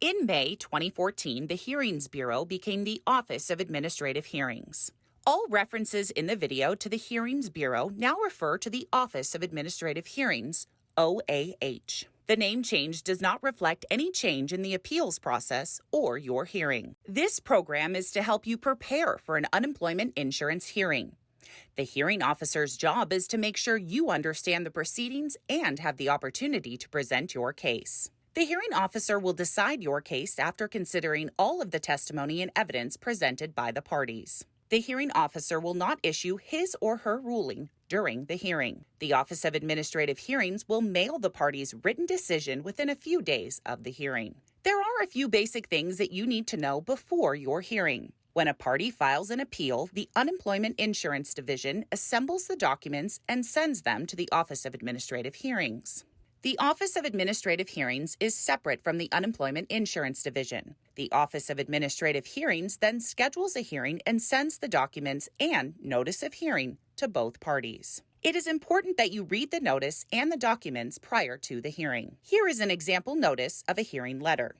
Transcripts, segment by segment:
In May 2014, the Hearings Bureau became the Office of Administrative Hearings. All references in the video to the Hearings Bureau now refer to the Office of Administrative Hearings, OAH. The name change does not reflect any change in the appeals process or your hearing. This program is to help you prepare for an unemployment insurance hearing. The hearing officer's job is to make sure you understand the proceedings and have the opportunity to present your case. The hearing officer will decide your case after considering all of the testimony and evidence presented by the parties. The hearing officer will not issue his or her ruling during the hearing. The Office of Administrative Hearings will mail the parties' written decision within a few days of the hearing. There are a few basic things that you need to know before your hearing. When a party files an appeal, the Unemployment Insurance Division assembles the documents and sends them to the Office of Administrative Hearings. The Office of Administrative Hearings is separate from the Unemployment Insurance Division. The Office of Administrative Hearings then schedules a hearing and sends the documents and notice of hearing to both parties. It is important that you read the notice and the documents prior to the hearing. Here is an example notice of a hearing letter.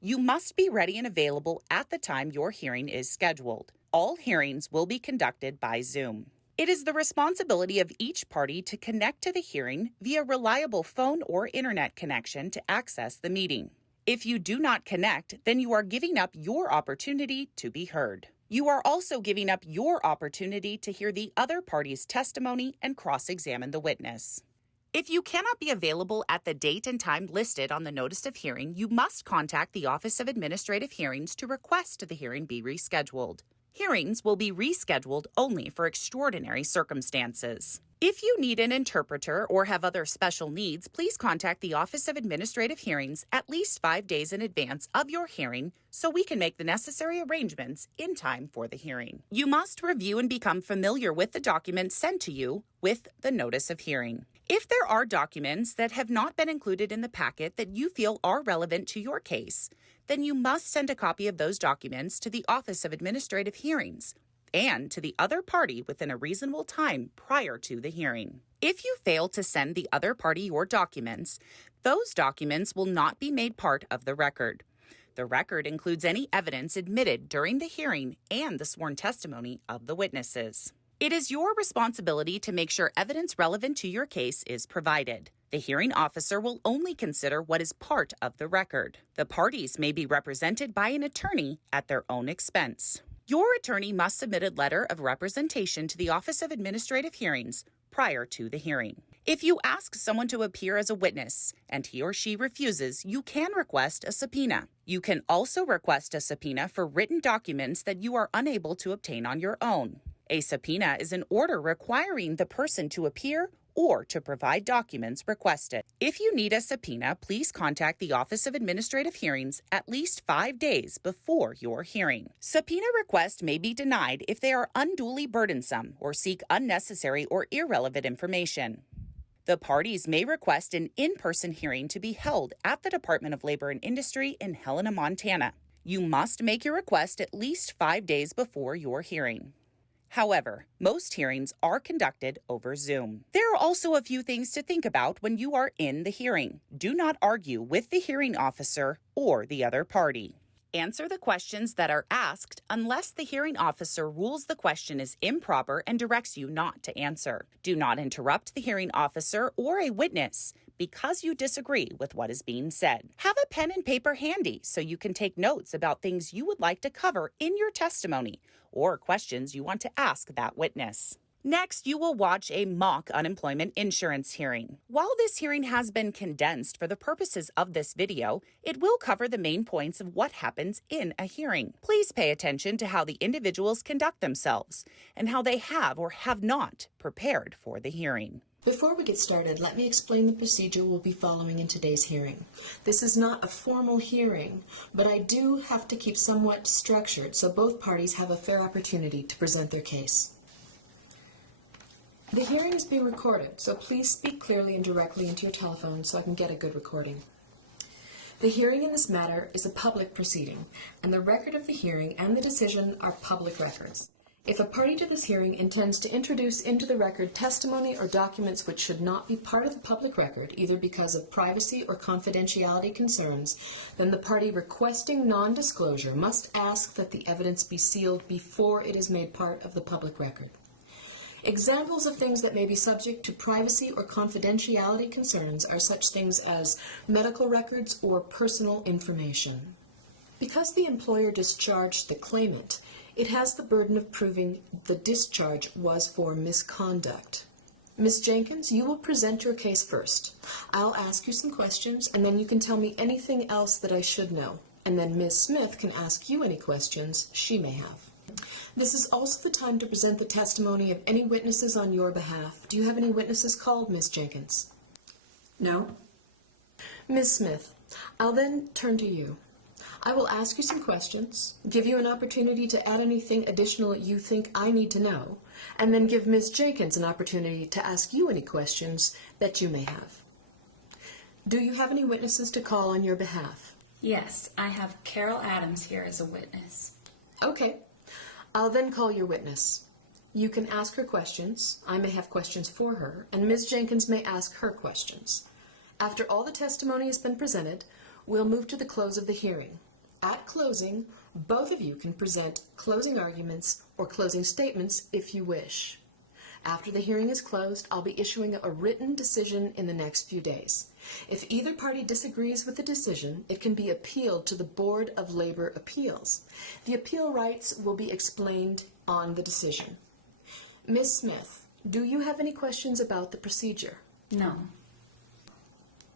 You must be ready and available at the time your hearing is scheduled. All hearings will be conducted by Zoom. It is the responsibility of each party to connect to the hearing via reliable phone or internet connection to access the meeting. If you do not connect, then you are giving up your opportunity to be heard. You are also giving up your opportunity to hear the other party's testimony and cross-examine the witness. If you cannot be available at the date and time listed on the notice of hearing, you must contact the Office of Administrative Hearings to request the hearing be rescheduled. Hearings will be rescheduled only for extraordinary circumstances. If you need an interpreter or have other special needs, please contact the Office of Administrative Hearings at least 5 days in advance of your hearing so we can make the necessary arrangements in time for the hearing. You must review and become familiar with the documents sent to you with the notice of hearing. If there are documents that have not been included in the packet that you feel are relevant to your case, then you must send a copy of those documents to the Office of Administrative Hearings and to the other party within a reasonable time prior to the hearing. If you fail to send the other party your documents, those documents will not be made part of the record. The record includes any evidence admitted during the hearing and the sworn testimony of the witnesses. It is your responsibility to make sure evidence relevant to your case is provided. The hearing officer will only consider what is part of the record. The parties may be represented by an attorney at their own expense. Your attorney must submit a letter of representation to the Office of Administrative Hearings prior to the hearing. If you ask someone to appear as a witness and he or she refuses, you can request a subpoena. You can also request a subpoena for written documents that you are unable to obtain on your own. A subpoena is an order requiring the person to appear or to provide documents requested. If you need a subpoena, please contact the Office of Administrative Hearings at least 5 days before your hearing. Subpoena requests may be denied if they are unduly burdensome or seek unnecessary or irrelevant information. The parties may request an in-person hearing to be held at the Department of Labor and Industry in Helena, Montana. You must make your request at least 5 days before your hearing. However, most hearings are conducted over Zoom. There are also a few things to think about when you are in the hearing. Do not argue with the hearing officer or the other party. Answer the questions that are asked unless the hearing officer rules the question is improper and directs you not to answer. Do not interrupt the hearing officer or a witness because you disagree with what is being said. Have a pen and paper handy so you can take notes about things you would like to cover in your testimony or questions you want to ask that witness. Next, you will watch a mock unemployment insurance hearing. While this hearing has been condensed for the purposes of this video, it will cover the main points of what happens in a hearing. Please pay attention to how the individuals conduct themselves and how they have or have not prepared for the hearing. Before we get started, let me explain the procedure we'll be following in today's hearing. This is not a formal hearing, but I do have to keep somewhat structured so both parties have a fair opportunity to present their case. The hearing is being recorded, so please speak clearly and directly into your telephone so I can get a good recording. The hearing in this matter is a public proceeding, and the record of the hearing and the decision are public records. If a party to this hearing intends to introduce into the record testimony or documents which should not be part of the public record, either because of privacy or confidentiality concerns, then the party requesting non-disclosure must ask that the evidence be sealed before it is made part of the public record. Examples of things that may be subject to privacy or confidentiality concerns are such things as medical records or personal information. Because the employer discharged the claimant, it has the burden of proving the discharge was for misconduct. Ms. Jenkins, you will present your case first. I'll ask you some questions, and then you can tell me anything else that I should know. And then Ms. Smith can ask you any questions she may have. This is also the time to present the testimony of any witnesses on your behalf. Do you have any witnesses called, Ms. Jenkins? No. Ms. Smith, I'll then turn to you. I will ask you some questions, give you an opportunity to add anything additional you think I need to know, and then give Ms. Jenkins an opportunity to ask you any questions that you may have. Do you have any witnesses to call on your behalf? Yes, I have Carol Adams here as a witness. Okay. I'll then call your witness. You can ask her questions. I may have questions for her, and Ms. Jenkins may ask her questions. After all the testimony has been presented, we'll move to the close of the hearing. At closing, both of you can present closing arguments or closing statements if you wish. After the hearing is closed, I'll be issuing a written decision in the next few days. If either party disagrees with the decision, it can be appealed to the Board of Labor Appeals. The appeal rights will be explained on the decision. Ms. Smith, do you have any questions about the procedure? No.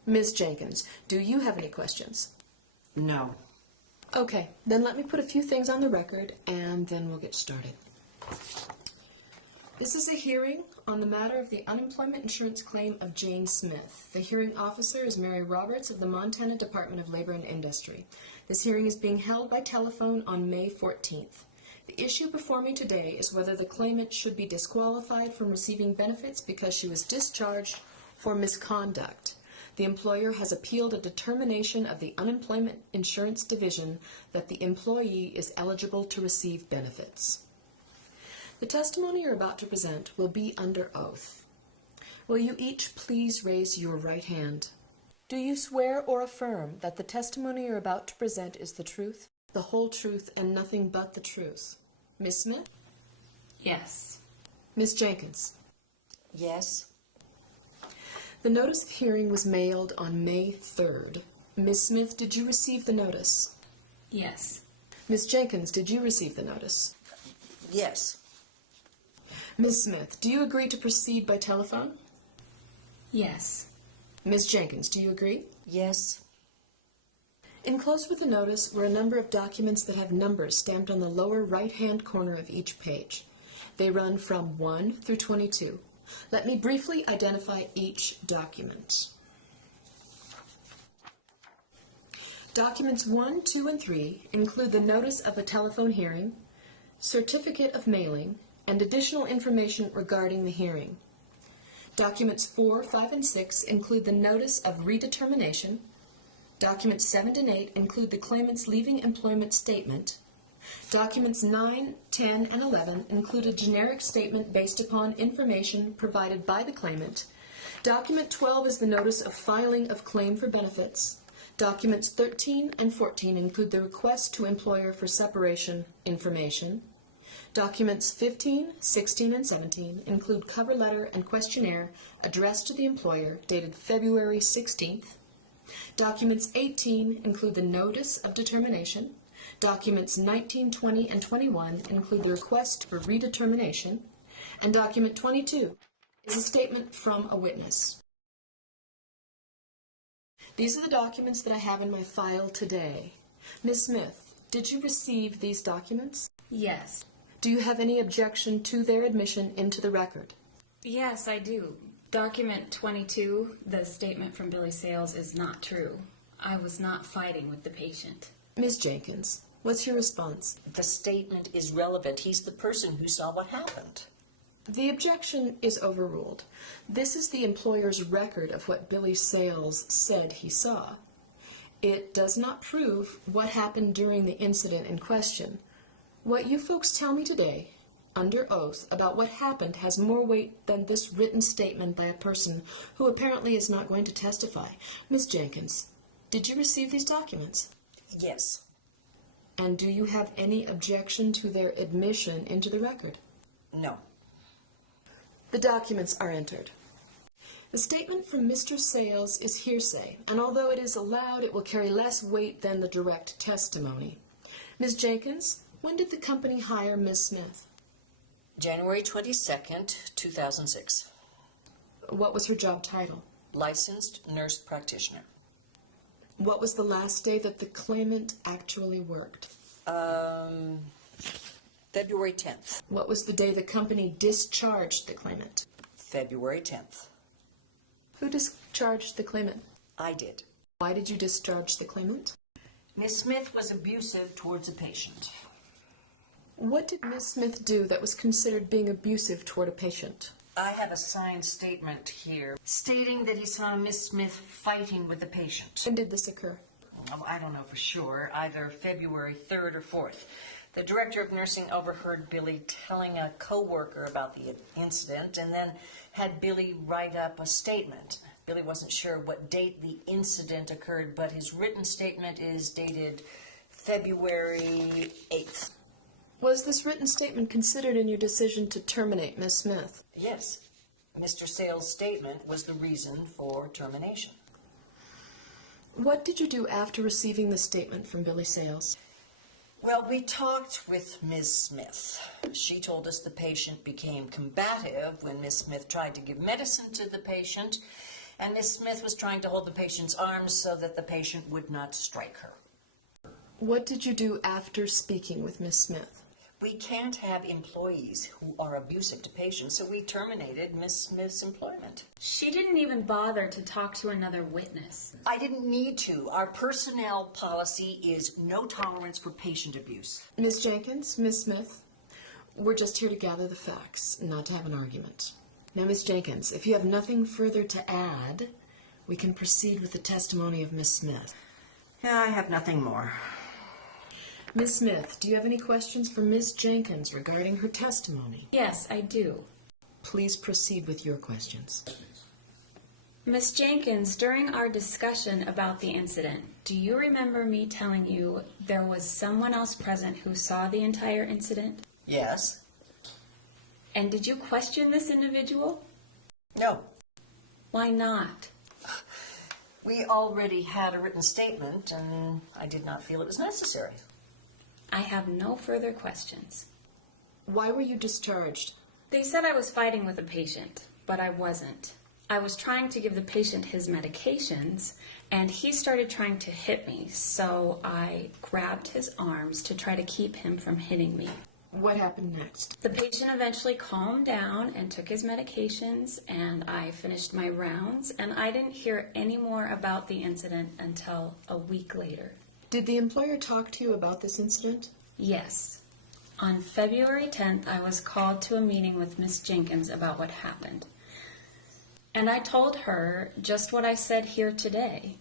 Ms. Jenkins, do you have any questions? No. Okay, then let me put a few things on the record, and then we'll get started. This is a hearing on the matter of the unemployment insurance claim of Jane Smith. The hearing officer is Mary Roberts of the Montana Department of Labor and Industry. This hearing is being held by telephone on May 14th. The issue before me today is whether the claimant should be disqualified from receiving benefits because she was discharged for misconduct. The employer has appealed a determination of the Unemployment Insurance Division that the employee is eligible to receive benefits. The testimony you're about to present will be under oath. Will you each please raise your right hand? Do you swear or affirm that the testimony you're about to present is the truth, the whole truth, and nothing but the truth? Ms. Smith? Yes. Ms. Jenkins? Yes. The notice of hearing was mailed on May 3rd. Ms. Smith, did you receive the notice? Yes. Ms. Jenkins, did you receive the notice? Yes. Ms. Smith, do you agree to proceed by telephone? Yes. Ms. Jenkins, do you agree? Yes. Enclosed with the notice were a number of documents that have numbers stamped on the lower right-hand corner of each page. They run from 1 through 22. Let me briefly identify each document. Documents 1, 2, and 3 include the notice of a telephone hearing, certificate of mailing, and additional information regarding the hearing. Documents 4, 5, and 6 include the notice of redetermination. Documents 7 and 8 include the claimant's leaving employment statement. Documents 9, 10, and 11 include a generic statement based upon information provided by the claimant. Document 12 is the notice of filing of claim for benefits. Documents 13 and 14 include the request to employer for separation information. Documents 15, 16, and 17 include cover letter and questionnaire addressed to the employer dated February 16th. Documents 18 include the notice of determination. Documents 19, 20, and 21 include the request for redetermination. And document 22 is a statement from a witness. These are the documents that I have in my file today. Ms. Smith, did you receive these documents? Yes. Do you have any objection to their admission into the record? Yes, I do. Document 22, the statement from Billy Sales, is not true. I was not fighting with the patient. Ms. Jenkins, what's your response? The statement is relevant. He's the person who saw what happened. The objection is overruled. This is the employer's record of what Billy Sales said he saw. It does not prove what happened during the incident in question. What you folks tell me today, under oath about what happened has more weight than this written statement by a person who apparently is not going to testify. Ms. Jenkins, did you receive these documents? Yes. And do you have any objection to their admission into the record? No. The documents are entered. The statement from Mr. Sales is hearsay, and although it is allowed, it will carry less weight than the direct testimony. Ms. Jenkins, when did the company hire Ms. Smith? January 22nd, 2006. What was her job title? Licensed nurse practitioner. What was the last day that the claimant actually worked? February 10th. What was the day the company discharged the claimant? February 10th. Who discharged the claimant? I did. Why did you discharge the claimant? Miss Smith was abusive towards a patient. What did Ms. Smith do that was considered being abusive toward a patient? I have a signed statement here stating that he saw Miss Smith fighting with the patient. When did this occur? I don't know for sure, either February 3rd or 4th. The director of nursing overheard Billy telling a co-worker about the incident and then had Billy write up a statement. Billy wasn't sure what date the incident occurred, but his written statement is dated February 8th. Was this written statement considered in your decision to terminate Ms. Smith? Yes. Mr. Sales' statement was the reason for termination. What did you do after receiving the statement from Billy Sales? Well, we talked with Ms. Smith. She told us the patient became combative when Ms. Smith tried to give medicine to the patient, and Ms. Smith was trying to hold the patient's arms so that the patient would not strike her. What did you do after speaking with Ms. Smith? We can't have employees who are abusive to patients, so we terminated Miss Smith's employment. She didn't even bother to talk to another witness. I didn't need to. Our personnel policy is no tolerance for patient abuse. Ms. Jenkins, Ms. Smith, we're just here to gather the facts, not to have an argument. Now, Ms. Jenkins, if you have nothing further to add, we can proceed with the testimony of Ms. Smith. Yeah, I have nothing more. Ms. Smith, do you have any questions for Ms. Jenkins regarding her testimony? Yes, I do. Please proceed with your questions. Miss Jenkins, during our discussion about the incident, do you remember me telling you there was someone else present who saw the entire incident? Yes. And did you question this individual? No. Why not? We already had a written statement, and I did not feel it was necessary. I have no further questions. Why were you discharged? They said I was fighting with a patient, but I wasn't. I was trying to give the patient his medications, and he started trying to hit me, so I grabbed his arms to try to keep him from hitting me. What happened next? The patient eventually calmed down and took his medications, and I finished my rounds, and I didn't hear any more about the incident until a week later. Did the employer talk to you about this incident? Yes. On February 10th, I was called to a meeting with Miss Jenkins about what happened. And I told her just what I said here today.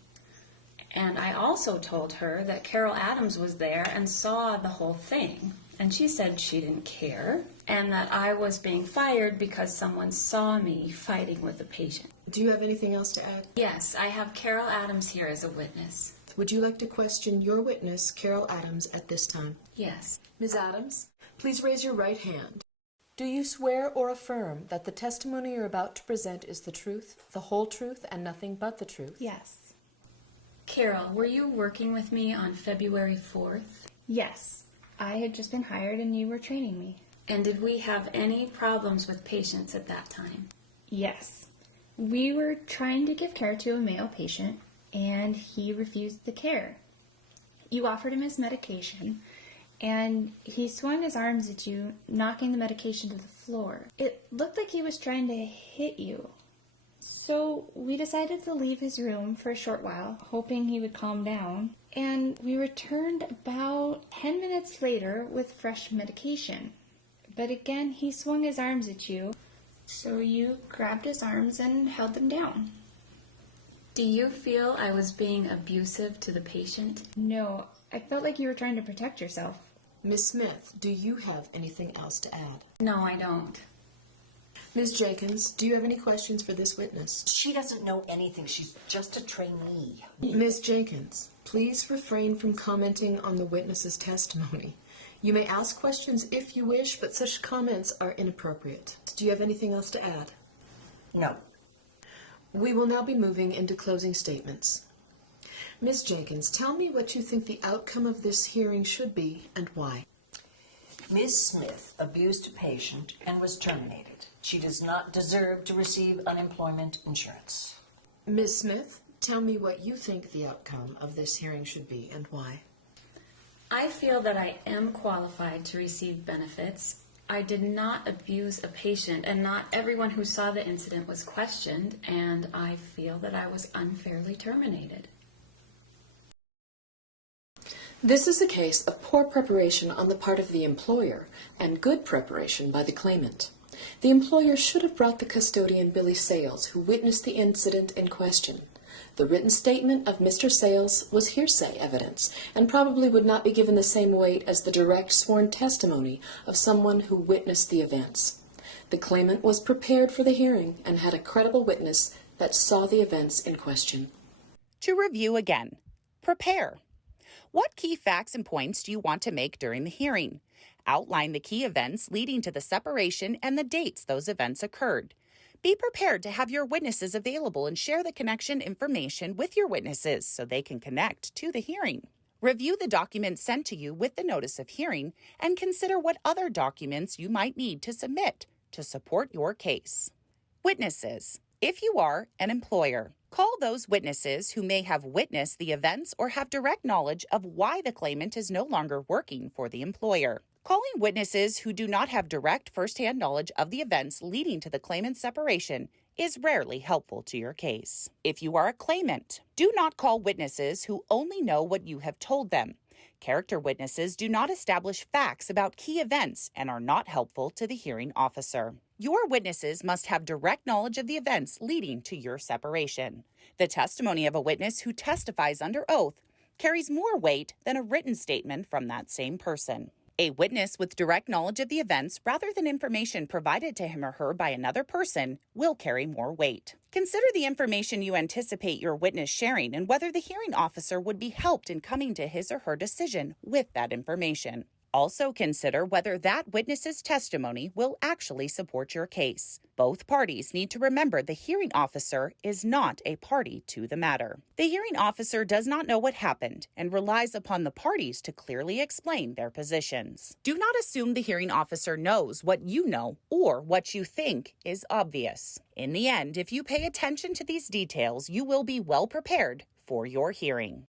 And I also told her that Carol Adams was there and saw the whole thing. And she said she didn't care, and that I was being fired because someone saw me fighting with a patient. Do you have anything else to add? Yes, I have Carol Adams here as a witness. Would you like to question your witness, Carol Adams, at this time? Yes. Ms. Adams, please raise your right hand. Do you swear or affirm that the testimony you're about to present is the truth, the whole truth, and nothing but the truth? Yes. Carol, were you working with me on February 4th? Yes. I had just been hired and you were training me. And did we have any problems with patients at that time? Yes. We were trying to give care to a male patient and he refused the care. You offered him his medication and he swung his arms at you, knocking the medication to the floor. It looked like he was trying to hit you. So we decided to leave his room for a short while, hoping he would calm down. And we returned about 10 minutes later with fresh medication. But again, he swung his arms at you, so you grabbed his arms and held them down. Do you feel I was being abusive to the patient? No, I felt like you were trying to protect yourself. Ms. Smith, do you have anything else to add? No, I don't. Ms. Jenkins, do you have any questions for this witness? She doesn't know anything. She's just a trainee. Ms. Jenkins, please refrain from commenting on the witness's testimony. You may ask questions if you wish, but such comments are inappropriate. Do you have anything else to add? No. We will now be moving into closing statements. Ms. Jenkins, tell me what you think the outcome of this hearing should be and why. Ms. Smith abused a patient and was terminated. She does not deserve to receive unemployment insurance. Ms. Smith, tell me what you think the outcome of this hearing should be and why. I feel that I am qualified to receive benefits. I did not abuse a patient, and not everyone who saw the incident was questioned, and I feel that I was unfairly terminated. This is a case of poor preparation on the part of the employer and good preparation by the claimant. The employer should have brought the custodian, Billy Sales, who witnessed the incident in question. The written statement of Mr. Sales was hearsay evidence and probably would not be given the same weight as the direct sworn testimony of someone who witnessed the events. The claimant was prepared for the hearing and had a credible witness that saw the events in question. To review again, prepare. What key facts and points do you want to make during the hearing? Outline the key events leading to the separation and the dates those events occurred. Be prepared to have your witnesses available and share the connection information with your witnesses so they can connect to the hearing. Review the documents sent to you with the notice of hearing and consider what other documents you might need to submit to support your case. Witnesses. If you are an employer, call those witnesses who may have witnessed the events or have direct knowledge of why the claimant is no longer working for the employer. Calling witnesses who do not have direct first-hand knowledge of the events leading to the claimant's separation is rarely helpful to your case. If you are a claimant, do not call witnesses who only know what you have told them. Character witnesses do not establish facts about key events and are not helpful to the hearing officer. Your witnesses must have direct knowledge of the events leading to your separation. The testimony of a witness who testifies under oath carries more weight than a written statement from that same person. A witness with direct knowledge of the events rather than information provided to him or her by another person will carry more weight. Consider the information you anticipate your witness sharing and whether the hearing officer would be helped in coming to his or her decision with that information. Also consider whether that witness's testimony will actually support your case. Both parties need to remember the hearing officer is not a party to the matter. The hearing officer does not know what happened and relies upon the parties to clearly explain their positions. Do not assume the hearing officer knows what you know or what you think is obvious. In the end, if you pay attention to these details, you will be well prepared for your hearing.